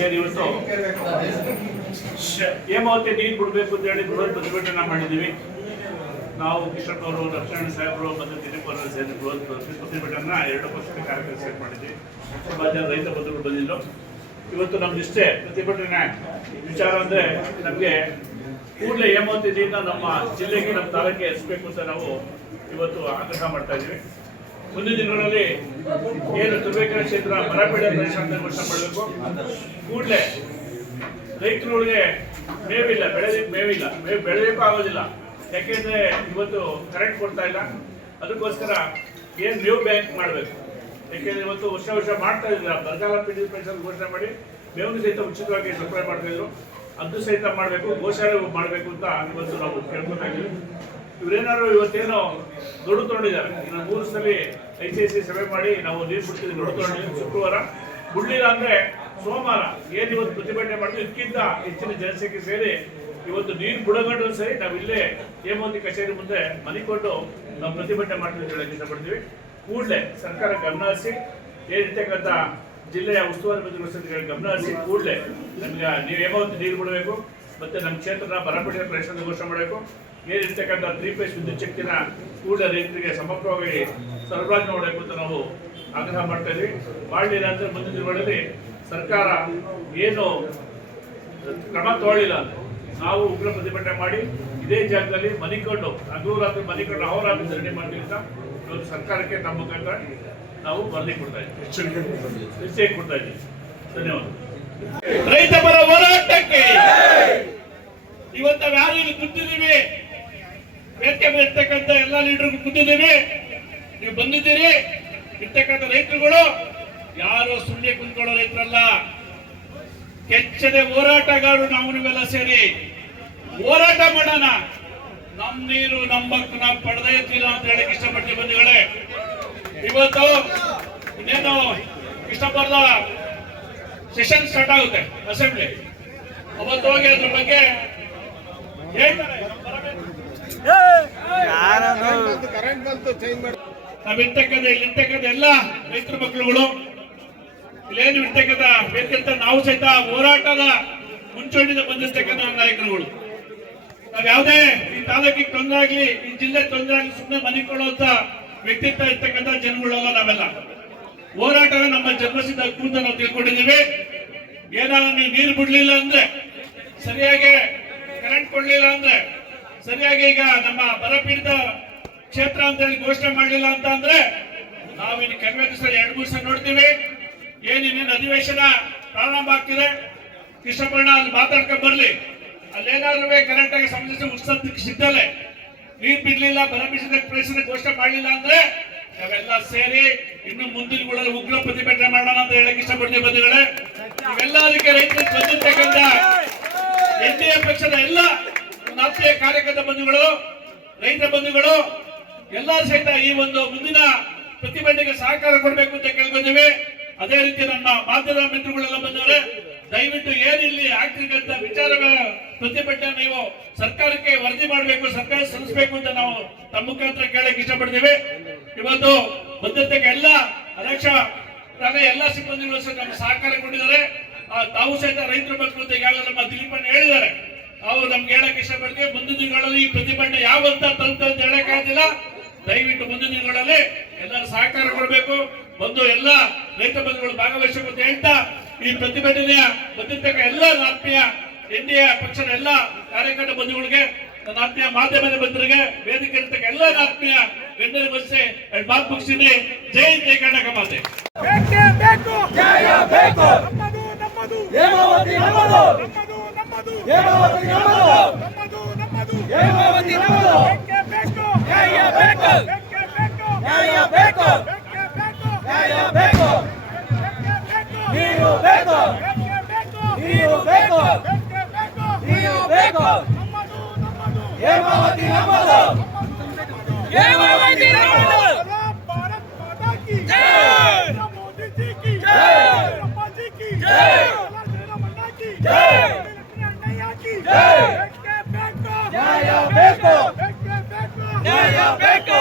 ಸೇರಿ ಇವತ್ತು ಹೇಮಾವತಿ ನೀರು ಬಿಡಬೇಕು ಅಂತ ಹೇಳಿ ಬೃಹತ್ ಪ್ರತಿಭಟನೆ ಮಾಡಿದ್ದೀವಿ. ನಾವು ಕಿಶನ್ ಅವರು, ಲಕ್ಷ್ಮಣ ಸಾಹೇಬರು ಮತ್ತು ದಿಲೀಪ್ ಅವರು ಸೇರಿ ಬೃಹತ್ ಪ್ರತಿಭಟನೆ 2 ಪಕ್ಷದ ಕಾರ್ಯಕ್ರಮ ಸೇರಿ ಮಾಡಿದ್ವಿ. ತುಂಬ ಜನ ರೈತ ಬಂಧುಗಳು ಬಂದಿದ್ದು. ಇವತ್ತು ನಮ್ದು ಇಷ್ಟೇ ಪ್ರತಿಭಟನೆ ವಿಚಾರ ಅಂದರೆ ನಮಗೆ ಕೂಡಲೇ ಹೇಮಾವತಿ ನೀರನ್ನ ನಮ್ಮ ಜಿಲ್ಲೆಗೆ, ನಮ್ಮ ತಾಲೂಕಿಗೆ ಹರಿಸಬೇಕು ಅಂತ ನಾವು ಇವತ್ತು ಆಗ್ರಹ ಮಾಡ್ತಾ ಇದ್ದೀವಿ. ಮುಂದಿನ ದಿನಗಳಲ್ಲಿ ಏನು ತುರುವೇಕೆರೆ ಕ್ಷೇತ್ರ ಬರಪೀಡಿತ ಪ್ರದೇಶ ಅಂತ ಘೋಷಣೆ ಮಾಡಬೇಕು. ಕೂಡಲೇ ರೈತರುಗಳಿಗೆ ಮೇವಿಲ್ಲ, ಮೇವಿಲ್ಲ, ಬೆಳೆಯೋಕ್ಕೂ ಆಗೋದಿಲ್ಲ. ಯಾಕೆಂದ್ರೆ ಇವತ್ತು ಕರೆಂಟ್ ಕೊಡ್ತಾ ಇಲ್ಲ. ಅದಕ್ಕೋಸ್ಕರ ಏನು ನ್ಯೂ ಬ್ಯಾಂಕ್ ಮಾಡಬೇಕು. ಯಾಕೆಂದ್ರೆ ಇವತ್ತು ವರ್ಷ ಮಾಡ್ತಾ ಇದ್ದಿಲ್ಲ. ಬರಗಾಲ ಪೀಡಿತ ಪ್ರದೇಶ ಘೋಷಣೆ ಮಾಡಿ ಮೇವು ಸಹಿತ ಉಚಿತವಾಗಿ ಸಪ್ಲೈ ಮಾಡ್ತಾ ಇದ್ರು. ಅದು ಸಹಿತ ಮಾಡಬೇಕು, ಗೋಶಾಲೆ ಮಾಡಬೇಕು ಅಂತ ಇವತ್ತು ನಾವು ಕೇಳ್ಕೊತಾ ಇದ್ದೀವಿ. ಇವರೇನಾದ್ರು ಇವತ್ತೇನೋ ದುಡ್ಡು ತೊಗೊಂಡಿದ್ದಾರೆ. ಇನ್ನು 3 ಸಲ ICIC ಸಭೆ ಮಾಡಿ ನಾವು ನೀರು ಬಿಡ್ತಿದ್ವಿ, ದುಡ್ಡು ತೊಗೊಂಡಿದ್ದೀವಿ. ಶುಕ್ರವಾರ ಬಿಡ್ಲಿಲ್ಲ ಅಂದ್ರೆ ಸೋಮವಾರ ಏನು ಇವತ್ತು ಪ್ರತಿಭಟನೆ ಮಾಡಿದ್ವಿ, ಇದಕ್ಕಿಂತ ಹೆಚ್ಚಿನ ಜನಸಂಖ್ಯೆ ಸೇರಿ ಇವತ್ತು ನೀರು ಬಿಡಗಂಡು ಸರಿ ನಾವು ಇಲ್ಲೇ ಹೇಮಾವತಿ ಕಚೇರಿ ಮುಂದೆ ಮನಿಕೊಂಡು ನಾವು ಪ್ರತಿಭಟನೆ ಮಾಡ್ತೀವಿ ಹೇಳಕ್ಕೆ ಇಷ್ಟಪಡ್ತೀವಿ. ಕೂಡಲೇ ಸರ್ಕಾರ ಗಮನ ಹರಿಸಿ ಏನಿರ್ತಕ್ಕಂಥ ಜಿಲ್ಲೆಯ ಉಸ್ತುವಾರಿ ಮಂತ್ರಿಗಳ ಗಮನ ಹರಿಸಿ ಕೂಡಲೇ ನಮ್ಗೆ ನೀವು ಹೇಮಾವತಿ ನೀರು ಬಿಡಬೇಕು, ಮತ್ತೆ ನಮ್ಮ ಕ್ಷೇತ್ರನ ಬರಪೀಡಿತ ಪ್ರದೇಶ ಘೋಷಣೆ ಮಾಡಬೇಕು. ಏನಿರ್ತಕ್ಕಂಥ 3 ಫೇಸ್ ವಿದ್ಯುತ್ ಶಕ್ತಿನ ಕೂಡಲೇ ರೈತರಿಗೆ ಸಮರ್ಪಕವಾಗಿ ಸರಬರಾಜು ಮಾಡಬೇಕು ಅಂತ ನಾವು ಆಗ್ರಹ ಮಾಡ್ತಾ ಇದ್ವಿ. ಮಾಡಲಿಲ್ಲ ಅಂದ್ರೆ ಮುಂದಿನ ದಿನಗಳಲ್ಲಿ ಸರ್ಕಾರ ಏನು ಕ್ರಮ ತಗೊಳ್ಳಿಲ್ಲ ಅಂದ್ರೆ ನಾವು ಉಗ್ರ ಪ್ರತಿಭಟನೆ ಮಾಡಿ ಇದೇ ಜಾಗದಲ್ಲಿ ಮನಿಕೊಂಡು ಹಗಲು ರಾತ್ರಿ ಮನಿಕೊಂಡು ಅಹೋರಾತ್ರಿ ಧರಣಿ ಮಾಡ್ತೀವಿ ಅಂತ ಇವತ್ತು ಸರ್ಕಾರಕ್ಕೆ ನಮ್ಮ ಮುಖಾಂತರ ನಾವು ವರದಿ ಕೊಡ್ತಾ ಇದ್ದೀವಿ, ಎಚ್ಚರಿಕೆ ಕೊಡ್ತಾ ಇದ್ದೀವಿ. ಧನ್ಯವಾದ. ರೈತ ಪರ ಹೋರಾಟಕ್ಕೆ ಇವತ್ತು ನಾವು ಯಾರು ಇಲ್ಲಿ ಕೂತಿದ್ದೀವಿ, ವೇದಿಕೆ ಮೇಲೆ ಇರ್ತಕ್ಕಂಥ ಎಲ್ಲ ಲೀಡರ್ಗೂ ಕೂತಿದ್ದೀವಿ. ನೀವು ಬಂದಿದ್ದೀರಿ. ಇರ್ತಕ್ಕಂಥ ರೈತರುಗಳು ಯಾರು ಸುಮ್ಮನೆ ಕುಂತ್ಕೊಳ್ಳೋ ರೈತರಲ್ಲ, ಕೆಚ್ಚದೆ ಹೋರಾಟಗಾರರು. ನಾವು ನೀವೆಲ್ಲ ಸೇರಿ ಹೋರಾಟ ಮಾಡೋಣ. ನಮ್ಮ ನೀರು ನಮ್ಮ ಹಕ್ಕು ನಾವು ಪಡೆದೇ ಇರ್ತೀರ ಅಂತ ಹೇಳಕ್ ಇಷ್ಟಪಡ್ತೀವಿ ಬಂಧುಗಳೇ. ಇವತ್ತು ಇನ್ನೇನು ಇಷ್ಟಪಡ್ದ ಸೆಷನ್ ಸ್ಟಾರ್ಟ್ ಆಗುತ್ತೆ ಅಸೆಂಬ್ಲಿ. ಅವತ್ತು ಹೋಗಿ ಅದ್ರ ಬಗ್ಗೆ ಹೇಳ್ತಾರೆ. ಇಲ್ಲಿರ್ತಕ್ಕಂಥ ಎಲ್ಲ ರೈತರ ಮಕ್ಕಳುಗಳು ಇಲ್ಲೇನು ಇರ್ತಕ್ಕಂಥ ವೇದಿಕೆ ನಾವು ಸಹಿತ ಹೋರಾಟದ ಮುಂಚೂಣಿಯಿಂದ ಬಂದಿರ್ತಕ್ಕಂಥ ನಾಯಕರುಗಳು. ನಾವ್ ಯಾವುದೇ ಈ ತಾಲೂಕಿಗೆ ತೊಂದರೆ ಆಗ್ಲಿ, ಈ ಜಿಲ್ಲೆ ತೊಂದರೆ ಆಗ್ಲಿ ಸುಮ್ಮನೆ ಮನಿಕೊಳ್ಳುವಂತ ವ್ಯಕ್ತಿತ್ವ ಇರ್ತಕ್ಕಂಥ ಜನಗಳಲ್ಲ. ನಾವೆಲ್ಲ ಹೋರಾಟದ ನಮ್ಮ ಜನ್ಮಸಿದ್ಧ ಹಕ್ಕು ಅಂತ ನಾವು ತಿಳ್ಕೊಂಡಿದ್ದೀವಿ. ಏನಾದ್ರು ನೀವು ನೀರು ಬಿಡ್ಲಿಲ್ಲ ಅಂದ್ರೆ, ಸರಿಯಾಗಿ ಕರೆಂಟ್ ಕೊಡ್ಲಿಲ್ಲ ಅಂದ್ರೆ, ಸರಿಯಾಗಿ ಈಗ ನಮ್ಮ ಬರಪೀಡಿತ ಕ್ಷೇತ್ರ ಅಂತ ಹೇಳಿ ಘೋಷಣೆ ಮಾಡಲಿಲ್ಲ ಅಂತ ಅಂದ್ರೆ ನಾವಿನ್ನು ಕೆಲವೇ ದಿವಸ 2-3 ದಿವಸ ನೋಡ್ತೀವಿ. ಏನೇನು ಅಧಿವೇಶನ ಪ್ರಾರಂಭ ಆಗ್ತಿದೆ, ಕೃಷ್ಣಪರ್ಣ ಅಲ್ಲಿ ಮಾತಾಡ್ಕೊಂಡ್ ಬರ್ಲಿ. ಅಲ್ಲೇನಾದ್ರೂ ಕರೆಕ್ಟ್ ಆಗಿ ಸಮಸ್ಯೆ ಉತ್ಸವಕ್ಕೆ ಸಿದ್ಧಲೆ ನೀರು ಬಿಡ್ಲಿಲ್ಲ, ಬರಪೀಡಿತ ಪ್ರದೇಶದ ಘೋಷಣೆ ಮಾಡಲಿಲ್ಲ ಅಂದ್ರೆ ನಾವೆಲ್ಲ ಸೇರಿ ಇನ್ನು ಮುಂದಿನ ಗಳಲ್ಲಿ ಉಗ್ರ ಪ್ರತಿಭಟನೆ ಮಾಡೋಣ ಅಂತ ಹೇಳಕ್ ಇಷ್ಟಪಡ್ತೀವಿ ಬಂಧುಗಳೇ. ಇವೆಲ್ಲದಕ್ಕೆ ರೈತರು ಬಂದಿರ್ತಕ್ಕಂಥ NDA ಪಕ್ಷದ ಎಲ್ಲ ಆತ್ಮೀಯ ಕಾರ್ಯಕರ್ತ ಬಂಧುಗಳು, ರೈತ ಬಂಧುಗಳು ಎಲ್ಲರೂ ಸಹಿತ ಈ ಒಂದು ಮುಂದಿನ ಪ್ರತಿಭಟನೆಗೆ ಸಹಕಾರ ಕೊಡಬೇಕು ಅಂತ ಕೇಳ್ಕೊಂಡಿವಿ. ಅದೇ ರೀತಿ ನಮ್ಮ ಮಾಧ್ಯಮ ಮಿತ್ರಗಳೆಲ್ಲ ಬಂದವರೆ, ದಯವಿಟ್ಟು ಏನಿಲ್ಲಿ ಆಗ್ತಿರ್ತಕ್ಕಂಥ ವಿಚಾರಗಳ ಪ್ರತಿಭಟನೆ ನೀವು ಸರ್ಕಾರಕ್ಕೆ ವರದಿ ಮಾಡಬೇಕು, ಸರ್ಕಾರ ಸಲ್ಲಿಸಬೇಕು ಅಂತ ನಾವು ತಮ್ಮ ಮುಖಾಂತರ ಕೇಳಕ್ ಇಷ್ಟಪಡ್ತೀವಿ. ಇವತ್ತು ಬಂದಿರ್ತಕ್ಕ ಎಲ್ಲ ಅಧ್ಯಕ್ಷ ಎಲ್ಲ ಸಿಬ್ಬಂದಿಗಳು ಸಹ ನಮ್ಗೆ ಸಹಕಾರ ಕೊಟ್ಟಿದ್ದಾರೆ. ತಾವು ಸಹಿತ ರೈತರ ಮಕ್ಕಳು ಅಂತ ಈಗಾಗಲೇ ನಮ್ಮ ದಿಲೀಪಣ್ಣ ಹೇಳಿದ್ದಾರೆ. ನಾವು ನಮ್ಗೆ ಹೇಳಕ್ ಇಷ್ಟಪಡ್ತೀವಿ. ಮುಂದಿನ ದಿನಗಳಲ್ಲಿ ಈ ಪ್ರತಿಭಟನೆ ಯಾವಂತ ತಲುಪ್ತ ಅಂತ ಹೇಳಕ್ ಆಗಿಲ್ಲ. ದಯವಿಟ್ಟು ಮುಂದಿನ ದಿನಗಳಲ್ಲಿ ಎಲ್ಲರೂ ಸಹಕಾರ ಕೊಡಬೇಕು, ಬಂದು ಎಲ್ಲ ರೈತ ಬಂಧುಗಳು ಭಾಗವಹಿಸಬೇಕು ಅಂತ ಹೇಳ್ತಾ ಈ ಪ್ರತಿಭಟನೆಯ ಬಂದಿರ್ತಕ್ಕ ಎಲ್ಲ ಆತ್ಮೀಯ NDA ಪಕ್ಷದ ಎಲ್ಲ ಕಾರ್ಯಕರ್ತ ಬಂಧುಗಳಿಗೆ, ನನ್ನ ಆತ್ಮೀಯ ಮಾಧ್ಯಮದ ಬಂಧುಗಳಿಗೆ, ವೇದಿಕೆ ಇರ್ತಕ್ಕ ಎಲ್ಲ ಆತ್ಮೀಯ ಗಣ್ಯರ ಬಸ್ಸೆ ಮಾತು ಮುಗಿಸಿದೆ. ಜೈ ಜೈ ಕರ್ನಾಟಕ ಮಾತೆ. ಹೇಮಾವತಿ ನಮ್ಮದು, ಹೇಮಾವತಿ ನಮ್ಮದು, ಹೇಮಾವತಿ ನಮ್ಮದು. ನ್ಯಾಯ ಬೇಕು, ನ್ಯಾಯ ಬೇಕು, ನ್ಯಾಯ ಬೇಕು, ನೀರು ಬೇಕು, ನೀರು ಬೇಕು, ನೀರು ಬೇಕು. ಹೇಮಾವತಿ ನಮ್ಮದು, ಹೇಮಾವತಿ ನಮ್ಮದು. ನ್ಯಾಯ ಬೇಕು, ನ್ಯಾಯ ಬೇಕು.